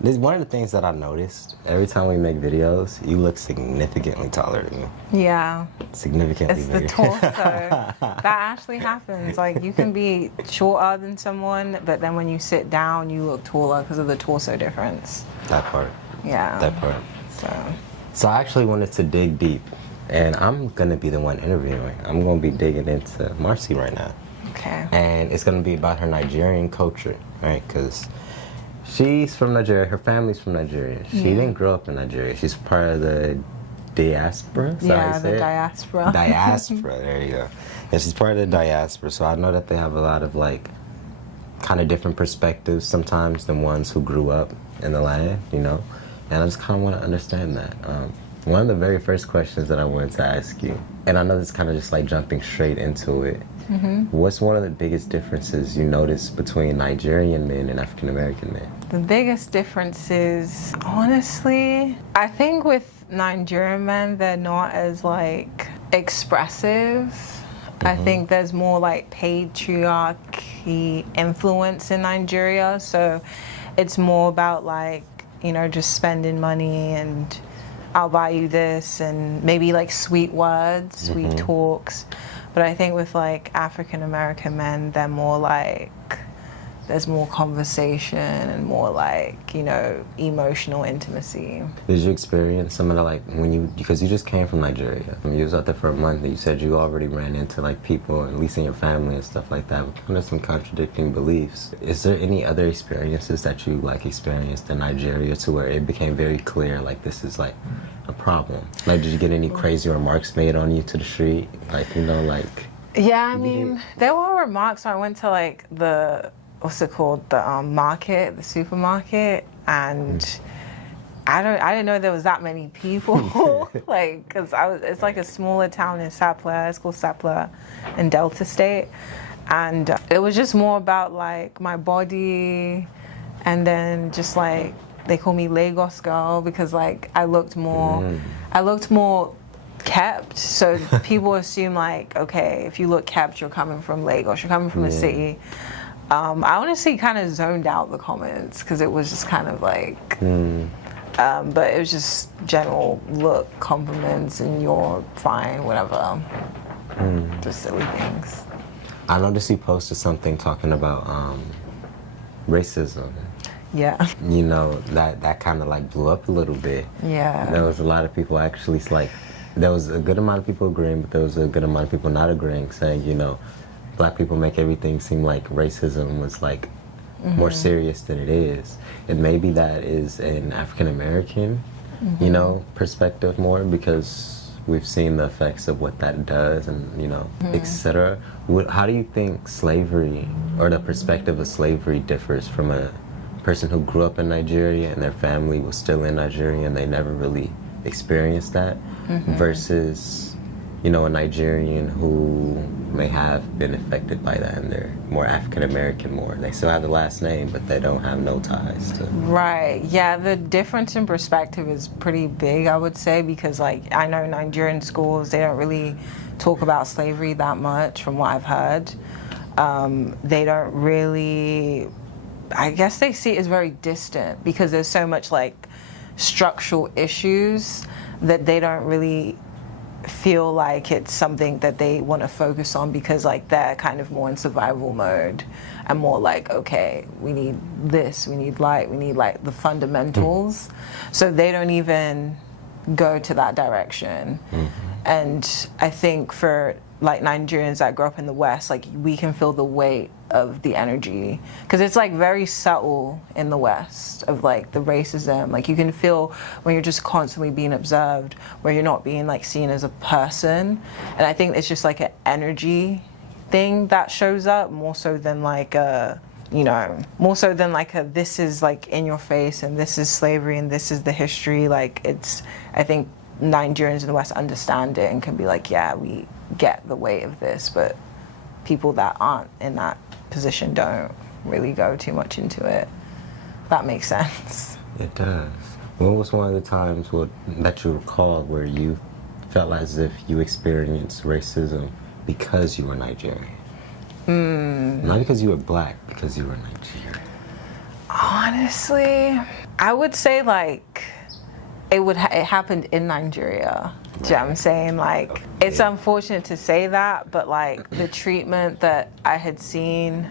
This is one of the things that I noticed. Every time we make videos, you look significantly taller than me. Yeah. Significantly It's bigger. the torso. That actually happens. Like, you can be shorter than someone, but then when you sit down, you look taller because of the torso difference. That part. Yeah. That part. So. So I actually wanted to dig deep, and I'm gonna be the one interviewing. I'm gonna be digging into Marcy right now. Okay. And it's gonna be about her Nigerian culture, right? Because she's from Nigeria. Her family's from Nigeria. She didn't grow up in Nigeria. She's part of the diaspora. Yeah, the diaspora. Diaspora. There you go. Yeah, she's part of the diaspora. So I know that they have a lot of like kind of different perspectives sometimes than ones who grew up in the land, you know. And I just kind of want to understand that. One of the very first questions that I wanted to ask you, and I know this is kind of just like jumping straight into it. What's one of the biggest differences you notice between Nigerian men and African American men? The biggest difference is, honestly, I think with Nigerian men, they're not as like expressive. I think there's more like patriarchy influence in Nigeria. So it's more about like, you know, just spending money and I'll buy you this and maybe like sweet words, sweet talks. But I think with like African American men, they're more like, there's more conversation and more like, you know, emotional intimacy. Did you experience some of the like, when you, because you just came from Nigeria, I mean, you was out there for a month and you said you already ran into like people, at least in your family and stuff like that, with kind of some contradicting beliefs. Is there any other experiences that you like experienced in Nigeria to where it became very clear like this is like a problem? Like, did you get any crazy remarks made on you to the street? Like, you know, like... Yeah, I mean, there were remarks. I went to like the, what's it called, the market, the supermarket, and I didn't know there was that many people. Like, cause it's like a smaller town in Sapler. It's called Sapler in Delta State, and it was just more about like my body, and then just like they call me Lagos girl because like I looked more kept, so people assume like, okay, if you look kept, you're coming from Lagos, you're coming from a city. I honestly kind of zoned out the comments because it was just kind of like, but it was just general look, compliments, and you're fine, whatever. Just silly things. I noticed you posted something talking about racism. Yeah. You know, that kind of like blew up a little bit. Yeah. There was a lot of people actually like, there was a good amount of people agreeing, but there was a good amount of people not agreeing, saying, you know, black people make everything seem like racism was like more serious than it is. And maybe that is an African American, you know, perspective more, because we've seen the effects of what that does and, you know, etc. How do you think slavery or the perspective of slavery differs from a person who grew up in Nigeria and their family was still in Nigeria and they never really experienced that versus, you know, a Nigerian who may have been affected by that and they're more African American more. They still have the last name, but they don't have no ties to... Right, yeah, the difference in perspective is pretty big, I would say, because like I know Nigerian schools, they don't really talk about slavery that much from what I've heard. They don't really, I guess they see it as very distant because there's so much like structural issues that they don't really feel like it's something that they want to focus on because like they're kind of more in survival mode and more like, okay, we need this, we need like the fundamentals. So they don't even go to that direction. And I think for like Nigerians that grow up in the West, like we can feel the weight of the energy because it's like very subtle in the West of like the racism. Like you can feel when you're just constantly being observed, where you're not being like seen as a person. And I think it's just like an energy thing that shows up more so than like a, you know, more so than like a this is like in your face and this is slavery and this is the history. Like it's, I think Nigerians in the West understand it and can be like, yeah, we get the weight of this, but people that aren't in that position don't really go too much into it. That makes sense. It does. When was one of the times that you recall where you felt as if you experienced racism because you were Nigerian? Not because you were black, because you were Nigerian. Honestly, I would say like it happened in Nigeria. Do you know what I'm saying? Like, it's unfortunate to say that, but like the treatment that I had seen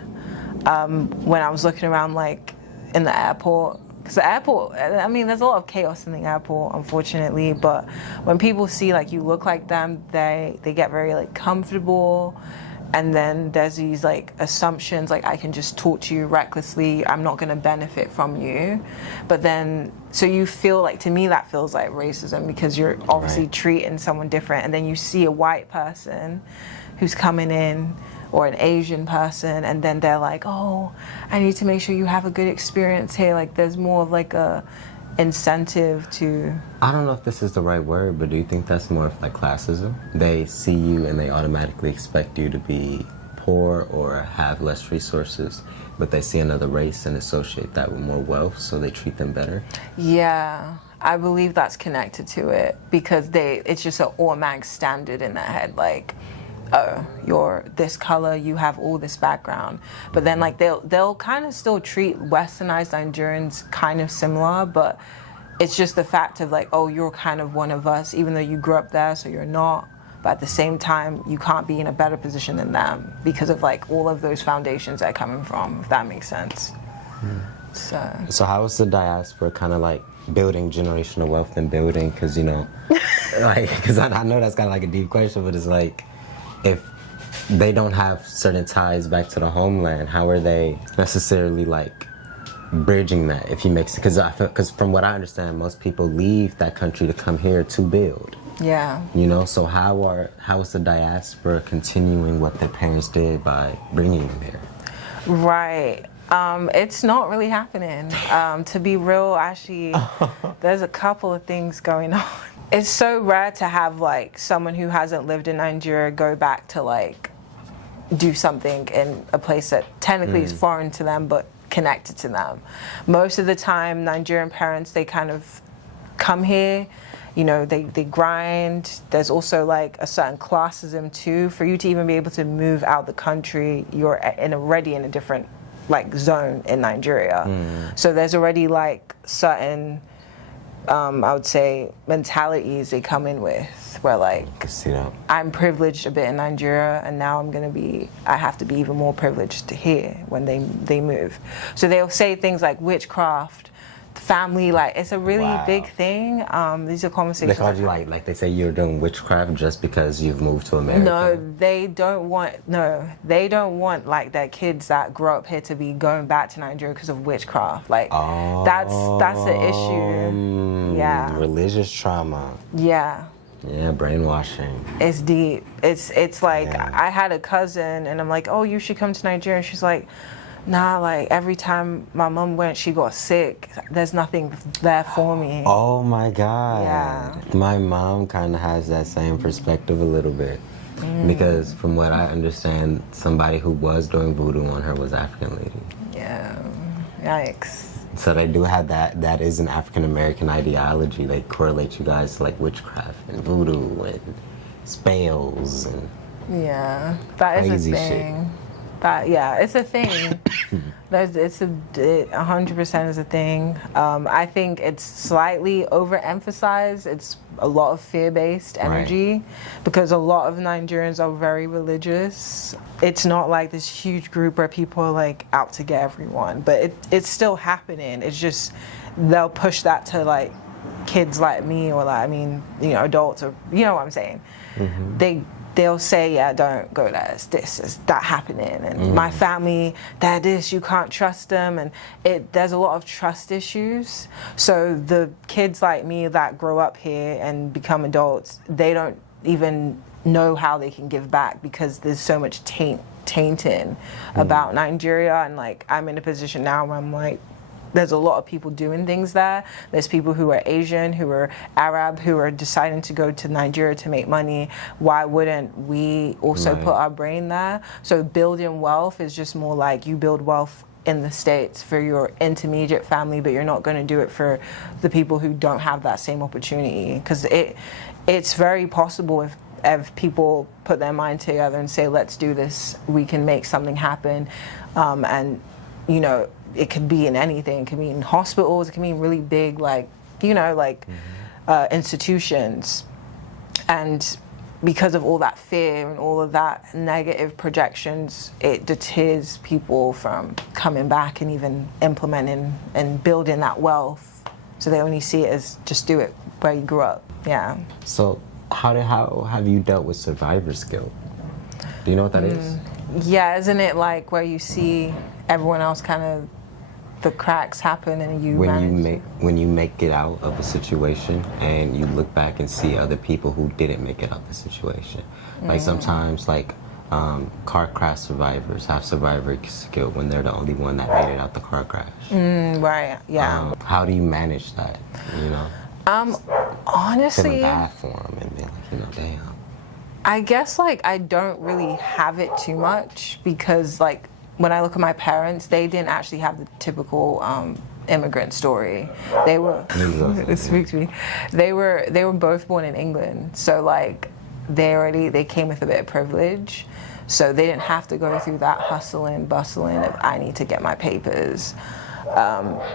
when I was looking around, like in the airport, because the airport, I mean, there's a lot of chaos in the airport, unfortunately. But when people see like you look like them, they get very like comfortable. And then there's these like assumptions, like I can just talk to you recklessly, I'm not going to benefit from you. But then, so you feel like, to me that feels like racism, because you're obviously treating someone different. And then you see a white person who's coming in, or an Asian person, and then they're like, oh, I need to make sure you have a good experience here. Like there's more of like a incentive to... I don't know if this is the right word, but do you think that's more of like classism? They see you and they automatically expect you to be poor or have less resources, but they see another race and associate that with more wealth, so they treat them better? Yeah, I believe that's connected to it, because it's just an automatic standard in their head, like, oh, you're this color, you have all this background. But then like they'll kind of still treat westernized Nigerians kind of similar, but it's just the fact of like, oh, you're kind of one of us, even though you grew up there, so you're not. But at the same time, you can't be in a better position than them because of like all of those foundations they're coming from, if that makes sense. So how is the diaspora kind of like building generational wealth and building, because, you know, like, because I know that's kind of like a deep question, but it's like, if they don't have certain ties back to the homeland, how are they necessarily like bridging that? If you make, because from what I understand, most people leave that country to come here to build. yeah. You know, so how is the diaspora continuing what their parents did by bringing them here? Right. It's not really happening. To be real, actually, there's a couple of things going on. It's so rare to have like someone who hasn't lived in Nigeria go back to like do something in a place that technically is foreign to them but connected to them. Most of the time, Nigerian parents, they kind of come here, you know, they grind. There's also like a certain classism too. For you to even be able to move out the country, you're already in a different like zone in Nigeria. So there's already like certain I would say mentalities they come in with, where like, I'm privileged a bit in Nigeria, and now I have to be even more privileged here when they move. So they'll say things like witchcraft, family, like it's a really big thing. These are conversations. They called you like they say you're doing witchcraft just because you've moved to America? No, they don't want like their kids that grow up here to be going back to Nigeria because of witchcraft. Like that's the issue. Yeah. Religious trauma. Yeah. Yeah, brainwashing. It's deep. It's like, I had a cousin and I'm like, oh, you should come to Nigeria. And she's like, nah, like every time my mom went, she got sick. There's nothing there for me. Oh my God. Yeah. My mom kind of has that same perspective a little bit. Because from what I understand, somebody who was doing voodoo on her was African lady. Yeah. Yikes. So they do have that. That is an African American ideology. They correlate you guys to like witchcraft and voodoo and spells and that is crazy a thing. It's a thing. It's 100% is a thing. I think it's slightly overemphasized. It's a lot of fear-based energy because a lot of Nigerians are very religious. It's not like this huge group where people are like out to get everyone, but it's still happening. It's just they'll push that to like kids like me, or like, I mean, you know, adults, or you know what I'm saying. They'll say, yeah, don't go there, this is that happening, and my family, that is, you can't trust them, and there's a lot of trust issues. So the kids like me that grow up here and become adults, they don't even know how they can give back because there's so much tainting about Nigeria, and like I'm in a position now where I'm like, there's a lot of people doing things there. There's people who are Asian, who are Arab, who are deciding to go to Nigeria to make money. Why wouldn't we also put our brain there? So building wealth is just more like you build wealth in the States for your intermediate family, but you're not going to do it for the people who don't have that same opportunity. Because it's very possible if people put their mind together and say, let's do this, we can make something happen. And, you know, it could be in anything. It could be in hospitals. It can be in really big, like, you know, like institutions. And because of all that fear and all of that negative projections, it deters people from coming back and even implementing and building that wealth. So they only see it as just do it where you grew up. Yeah. So how have you dealt with survivor's guilt? Do you know what that is? Yeah, isn't it like where you see everyone else kind of, the cracks happen and you when you make it out of a situation and you look back and see other people who didn't make it out of the situation. Like sometimes like car crash survivors have survivor's guilt when they're the only one that made it out the car crash. Right, yeah. How do you manage that, you know? Honestly, feeling bad for them and being like, you know, damn. I guess like I don't really have it too much because like when I look at my parents, they didn't actually have the typical immigrant story. They were it speaks to me. They were both born in England, so like they came with a bit of privilege, so they didn't have to go through that hustling, bustling of I need to get my papers.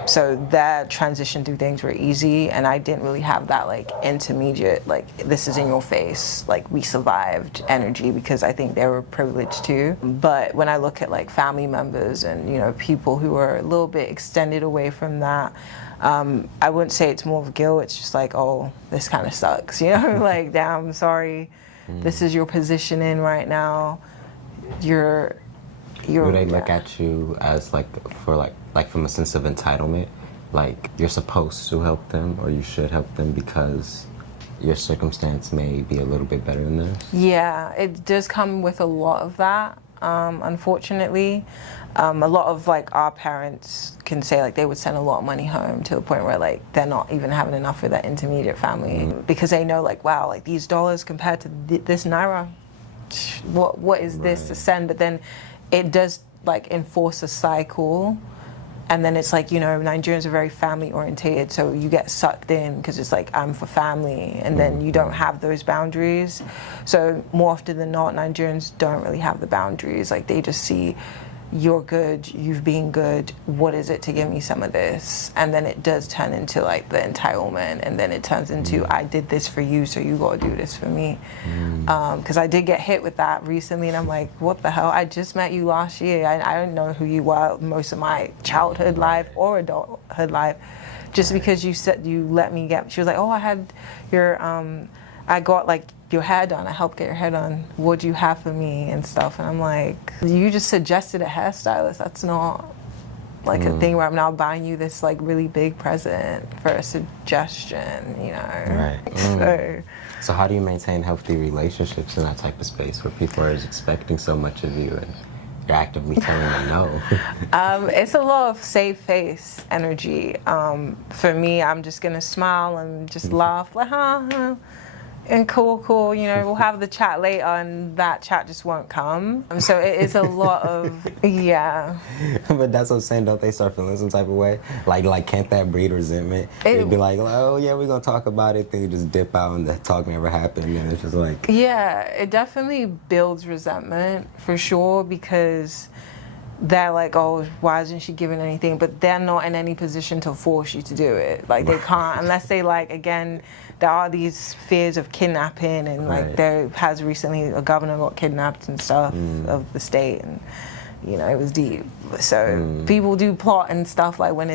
So that transition through things were easy, and I didn't really have that like intermediate, like this is in your face, like we survived energy, because I think they were privileged too. But when I look at like family members and, you know, people who are a little bit extended away from that, I wouldn't say it's more of guilt. It's just like, oh, this kind of sucks, you know, like, damn, I'm sorry, this is your positioning right now. Do they look at you as like from a sense of entitlement, like you're supposed to help them or you should help them because your circumstance may be a little bit better than theirs? Yeah, it does come with a lot of that, unfortunately. A lot of like our parents can say like they would send a lot of money home to the point where like they're not even having enough for that intermediate family because they know like, wow, like these dollars compared to this naira, what is this to send? But then it does like enforce a cycle, and then it's like, you know, Nigerians are very family orientated, so you get sucked in because it's like I'm for family, and then you don't have those boundaries. So more often than not, Nigerians don't really have the boundaries. Like they just see you're good, you've been good, what is it to give me some of this? And then it does turn into like the entitlement, and then it turns into I did this for you, so you gotta do this for me. Because I did get hit with that recently, and I'm like, what the hell? I just met you last year. I don't know who you were most of my childhood life or adulthood life. Just because you said you let me get, she was like, oh, I had your, I got like your hair done. I helped get your hair done. What do you have for me and stuff? And I'm like, you just suggested a hairstylist. That's not like a thing where I'm now buying you this like really big present for a suggestion, you know? Right. So how do you maintain healthy relationships in that type of space where people are expecting so much of you and you're actively telling them no? It's a lot of save face energy. For me, I'm just gonna smile and just laugh like, huh. And cool, you know, we'll have the chat later, and that chat just won't come. So it is a lot of, yeah. But that's what I'm saying, don't they start feeling some type of way? Like can't that breed resentment? It'd be like, oh yeah, we're gonna talk about it, then you just dip out and the talk never happened, and it's just like. Yeah, it definitely builds resentment, for sure, because they're like, oh, why isn't she giving anything? But they're not in any position to force you to do it. Like they can't, unless they like, again, there are these fears of kidnapping, and like there has recently a governor got kidnapped and stuff of the state, and you know, it was deep. So people do plot and stuff like when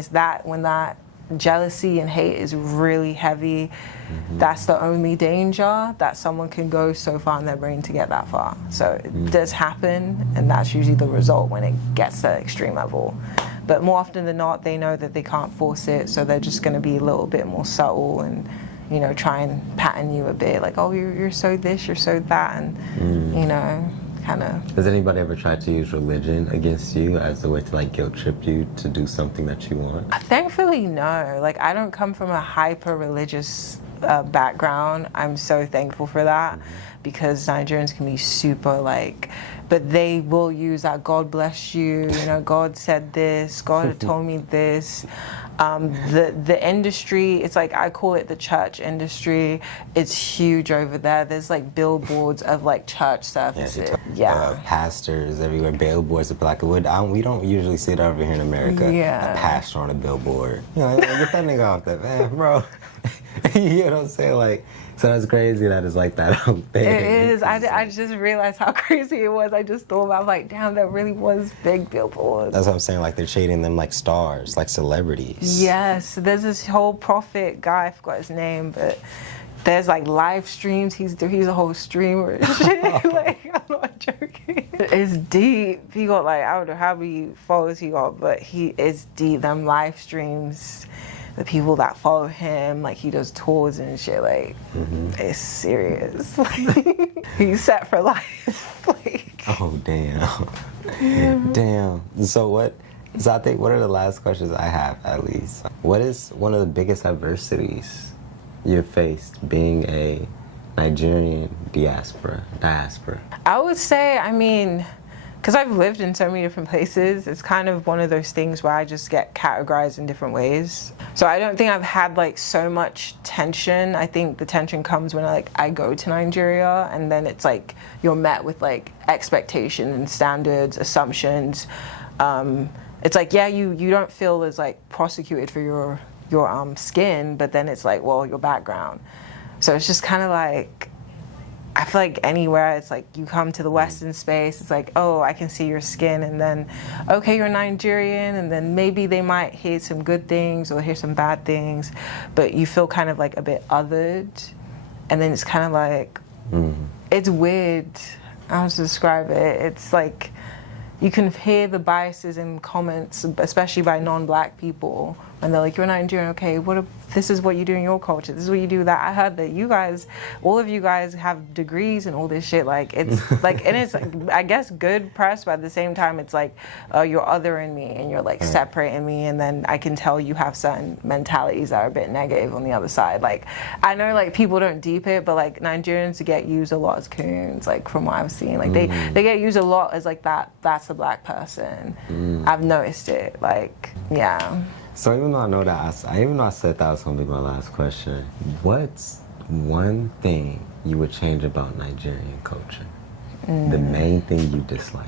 that jealousy and hate is really heavy, that's the only danger, that someone can go so far in their brain to get that far. So it does happen, and that's usually the result when it gets to extreme level. But more often than not, they know that they can't force it, so they're just going to be a little bit more subtle and, you know, try and pattern you a bit, like, oh, you're so this, you're so that, and you know, kind of. Has anybody ever tried to use religion against you as a way to like guilt trip you to do something that you want? Thankfully, no. Like, I don't come from a hyper religious background. I'm so thankful for that because Nigerians can be super like, but they will use that God bless you, you know, God said this, God had told me this. The industry, it's like, I call it the church industry. It's huge over there. There's like billboards of like church services. Pastors everywhere, billboards of Black wood. We don't usually see that over here in America. Yeah. A pastor on a billboard. You know, like, get that nigga off that, man, bro. You know what I'm saying? Like, so that's crazy that it's like that out there. It is. I just realized how crazy it was. I just thought about, like, damn, that really was big billboards. That's what I'm saying. Like, they're treating them like stars, like celebrities. Yes. There's this whole prophet guy, I forgot his name, but there's like live streams. He's a whole streamer and shit. Like, I'm not joking. It's deep. He got like, I don't know how many followers he got, but he is deep. Them live streams, the people that follow him, like he does tours and shit, like it's serious. Like, he's set for life. Like, oh damn. Damn. So I think what are the last questions I have at least? What is one of the biggest adversities you've faced being a Nigerian diaspora? I would say, I mean, because I've lived in so many different places, it's kind of one of those things where I just get categorized in different ways. So I don't think I've had like so much tension. I think the tension comes when I go to Nigeria, and then it's like you're met with like expectations and standards, assumptions. It's like, yeah, you don't feel as like prosecuted for your skin, but then it's like, well, your background. So it's just kind of like, I feel like anywhere, it's like you come to the Western space, it's like, oh, I can see your skin, and then, okay, you're Nigerian, and then maybe they might hear some good things or hear some bad things, but you feel kind of like a bit othered, and then it's kind of like, it's weird. I don't know how to describe it. It's like, you can hear the biases in comments, especially by non-Black people, and they're like, you're Nigerian, okay, this is what you do in your culture, this is what you do that. I heard that you guys, all of you guys have degrees and all this shit, like, it's like, and it's, I guess, good press, but at the same time, it's like, you're othering me, and you're like separating me, and then I can tell you have certain mentalities that are a bit negative on the other side. Like, I know, like, people don't deep it, but like, Nigerians get used a lot as coons, like, from what I've seen, like, they get used a lot as like that's a Black person. I've noticed it, like, yeah. So even though I know that, even though I said that was going to be my last question, what's one thing you would change about Nigerian culture? The main thing you dislike?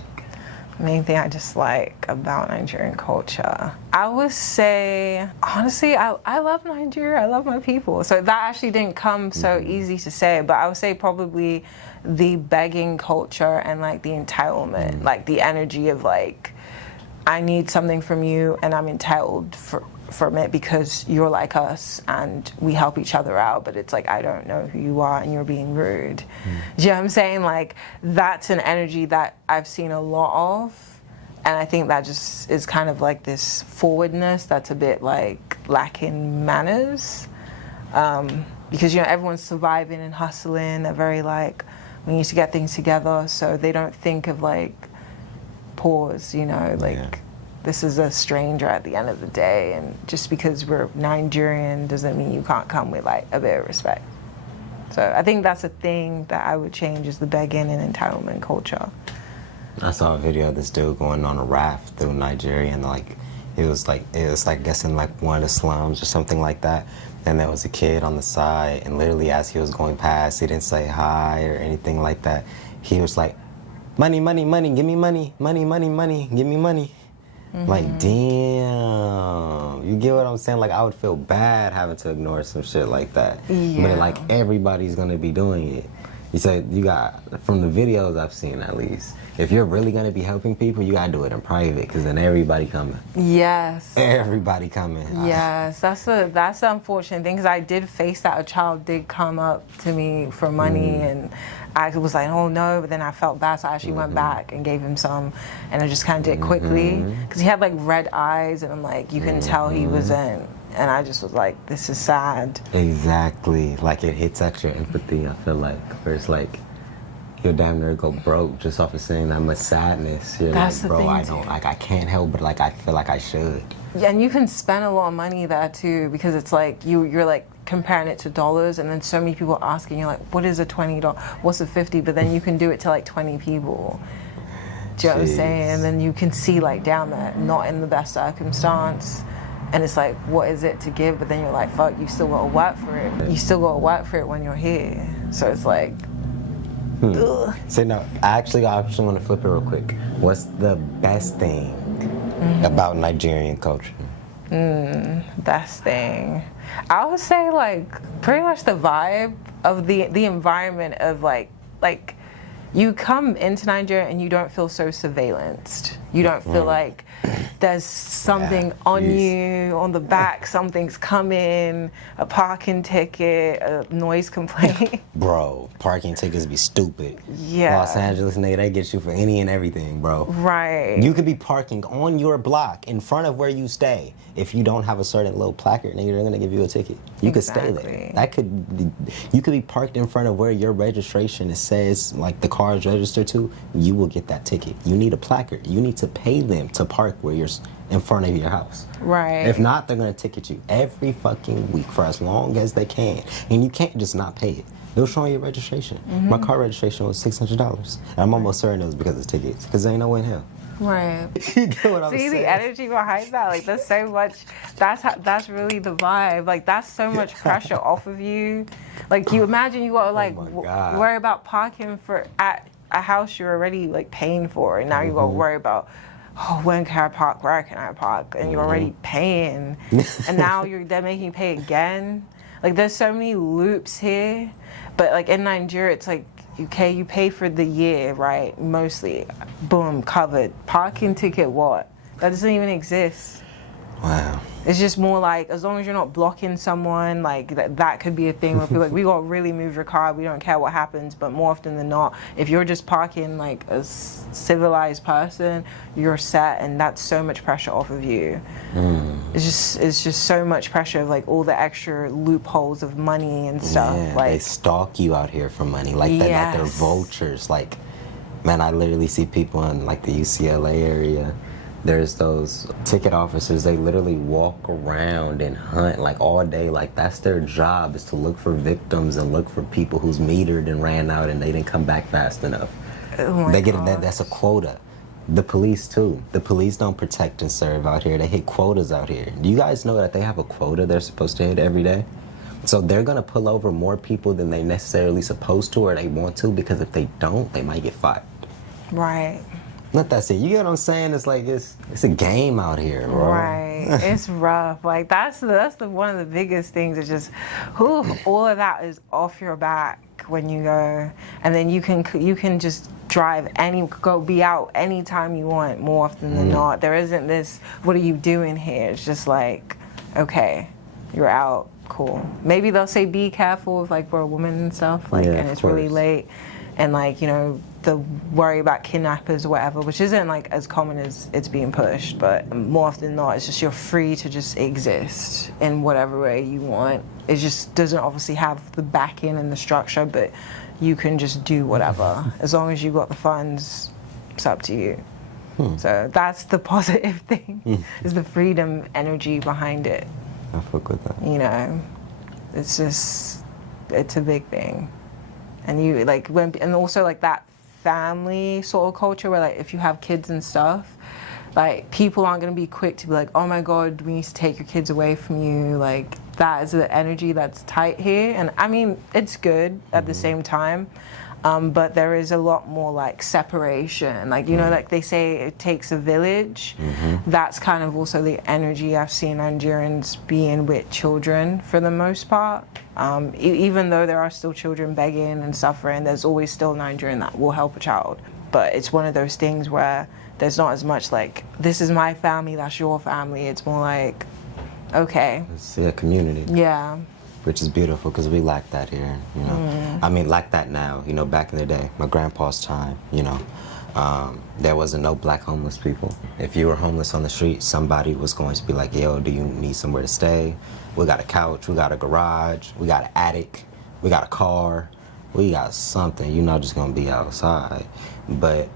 The main thing I dislike about Nigerian culture, I would say, honestly, I love Nigeria. I love my people. So that actually didn't come so easy to say, but I would say probably the begging culture and like the entitlement, like the energy of like, I need something from you and I'm entitled from it because you're like us and we help each other out, but it's like, I don't know who you are and you're being rude. Do you know what I'm saying? Like, that's an energy that I've seen a lot of, and I think that just is kind of like this forwardness that's a bit like lacking manners, because, you know, everyone's surviving and hustling. They're very like, we need to get things together, so they don't think of like, pause, you know, like this is a stranger at the end of the day, and just because we're Nigerian doesn't mean you can't come with like a bit of respect. So I think that's a thing that I would change, is the begging and entitlement culture. I saw a video of this dude going on a raft through Nigeria, and like it was like I guess in like one of the slums or something like that, and there was a kid on the side, and literally as he was going past, he didn't say hi or anything like that. He was like, money, money, money, give me money, money, money, money, give me money. Like, damn, you get what I'm saying? Like, I would feel bad having to ignore some shit like that. But like, everybody's gonna be doing it. You say, you got, from the videos I've seen at least, if you're really gonna be helping people, you gotta do it in private, because then everybody coming. Yes. Everybody coming. Yes, that's the unfortunate thing, because I did face that. A child did come up to me for money, and I was like, oh no, but then I felt bad, so I actually went back and gave him some, and I just kind of did it quickly, because he had like red eyes, and I'm like, you can tell he wasn't, and I just was like, this is sad. Exactly, like it hits extra empathy, I feel like, where it's like, you'll damn near go broke just off of seeing that much sadness. You're That's like, the bro, thing, I don't, too. like, I can't help but, like, I feel like I should. Yeah, and you can spend a lot of money there too, because it's like you're like comparing it to dollars, and then so many people asking you like, what is a $20? What's a 50? But then you can do it to like 20 people. Do you know what I'm saying? And then you can see like down there, not in the best circumstance. And it's like, what is it to give? But then you're like, fuck, you still gotta work for it. You still gotta work for it when you're here. So it's like, ugh. So no, I actually want to flip it real quick. What's the best thing about Nigerian culture? Best thing, I would say like pretty much the vibe of the environment of like you come into Nigeria and you don't feel so surveillanced. You don't feel like there's something on you, on the back, something's coming, a parking ticket, a noise complaint. Bro, parking tickets be stupid. Yeah. Los Angeles, nigga, they get you for any and everything, bro. Right. You could be parking on your block in front of where you stay. If you don't have a certain little placard, nigga, they're gonna give you a ticket. You could stay there. You could be parked in front of where your registration, it says like the car is registered to, you will get that ticket. You need a placard. You need to pay them to park where you're in front of your house. Right. If not, they're gonna ticket you every fucking week for as long as they can. And you can't just not pay it. They'll show you your registration. My car registration was $600. And I'm almost certain it was because of tickets, because there ain't no way in hell. Right. You get what I'm See saying? the energy behind that, like there's so much. That's really the vibe. Like that's so much pressure off of you. Like you imagine you gotta like my God. worry about parking for at a house you're already like paying for, and now you gotta worry about, oh, when can I park? Where can I park? And you're already paying, and now they're making you pay again. Like there's so many loops here, but like in Nigeria, it's like. Okay, you pay for the year, right? Mostly, boom, covered. Parking ticket, what? That doesn't even exist. Wow. It's just more like, as long as you're not blocking someone, like that could be a thing where people like, we gotta really move your car, we don't care what happens, but more often than not, if you're just parking like a civilized person, you're set, and that's so much pressure off of you. It's just so much pressure of like all the extra loopholes of money and stuff. Yeah, like they stalk you out here for money, like that, like they're vultures. Like, man, I literally see people in like the UCLA area. There's those ticket officers, they literally walk around and hunt like all day. Like that's their job, is to look for victims and look for people who's metered and ran out and they didn't come back fast enough. They get that's a quota. The police too. The police don't protect and serve out here. They hit quotas out here. Do you guys know that they have a quota they're supposed to hit every day? So they're gonna pull over more people than they necessarily supposed to or they want to, because if they don't, they might get fired. right. Let that say. You get what I'm saying? It's like it's a game out here, bro. Right, it's rough. Like that's the one of the biggest things. Is just, all of that is off your back when you go, and then you can just drive be out anytime you want. More often than not, there isn't this. What are you doing here? It's just like, okay, you're out. Cool. Maybe they'll say be careful if like for a woman and stuff. Like, and it's really late, and like the worry about kidnappers or whatever, which isn't like as common as it's being pushed, but more often than not, it's just you're free to just exist in whatever way you want. It just doesn't obviously have the backing and the structure, but you can just do whatever. As long as you got the funds, it's up to you. So that's the positive thing, is the freedom energy behind it. I fuck with that. It's a big thing. And you like and also like that family sort of culture where like if you have kids and stuff, like people aren't going to be quick to be like, oh my god, we need to take your kids away from you. Like that is the energy that's tight here, and I mean it's good at the same time, but there is a lot more like separation, like like they say it takes a village. That's kind of also the energy I've seen Nigerians being with children for the most part. Even though there are still children begging and suffering, there's always still Nigerian that will help a child. But it's one of those things where there's not as much like, this is my family, that's your family. It's more like, okay. It's a community. Yeah. Which is beautiful, because we lack that here, I mean, like that now, back in the day, my grandpa's time, there wasn't no black homeless people. If you were homeless on the street, somebody was going to be like, yo, do you need somewhere to stay? We got a couch, we got a garage, we got an attic, we got a car. we got something. You're not just gonna be outside. But,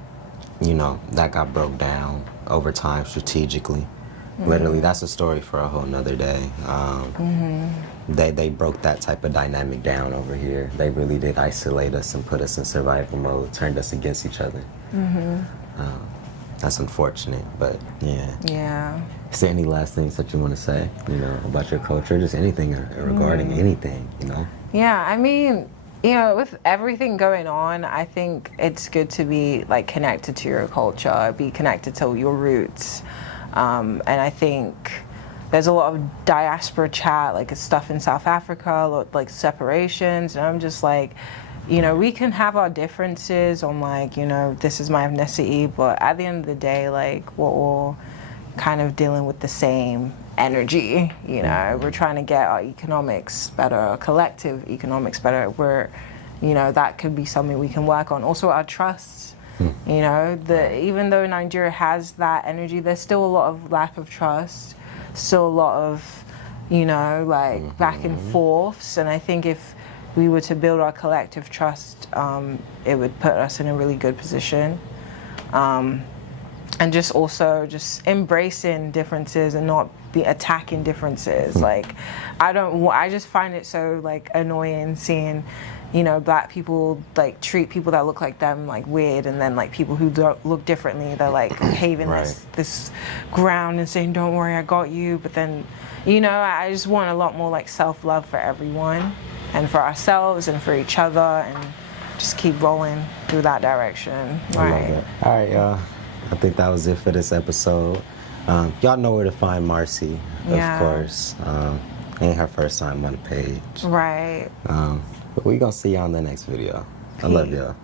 you know, that got broke down over time strategically. Literally, that's a story for a whole nother day. They broke that type of dynamic down over here. They really did isolate us and put us in survival mode, turned us against each other. That's unfortunate, but yeah. Yeah. Is there any last things that you want to say, you know, about your culture? Just anything regarding anything, you know? Yeah, I mean, you know, with everything going on, I think it's good to be like connected to your culture, be connected to your roots. And I think there's a lot of diaspora chat, like stuff in South Africa, like separations, and I'm just like, you know, we can have our differences on like, you know, this is my ethnicity, but at the end of the day, like, we're all kind of dealing with the same energy, you know. We're trying to get our economics better, our collective economics better. You know, that could be something we can work on. Also our trusts, you know, even though Nigeria has that energy, there's still a lot of lack of trust, still a lot of, you know, like back and forths, and I think if we were to build our collective trust, it would put us in a really good position. And just also just embracing differences and not be attacking differences. Like, I just find it so like annoying seeing, you know, black people like treat people that look like them like weird, and then like people who don't look differently, they're like paving this ground and saying, don't worry, I got you. But then, you know, I just want a lot more like self-love for everyone and for ourselves and for each other, and just keep rolling through that direction. I love that. All right, y'all. I think that was it for this episode. Y'all know where to find Marcy, of course. Ain't her first time on the page. Right. But we gonna see y'all in the next video. I love y'all.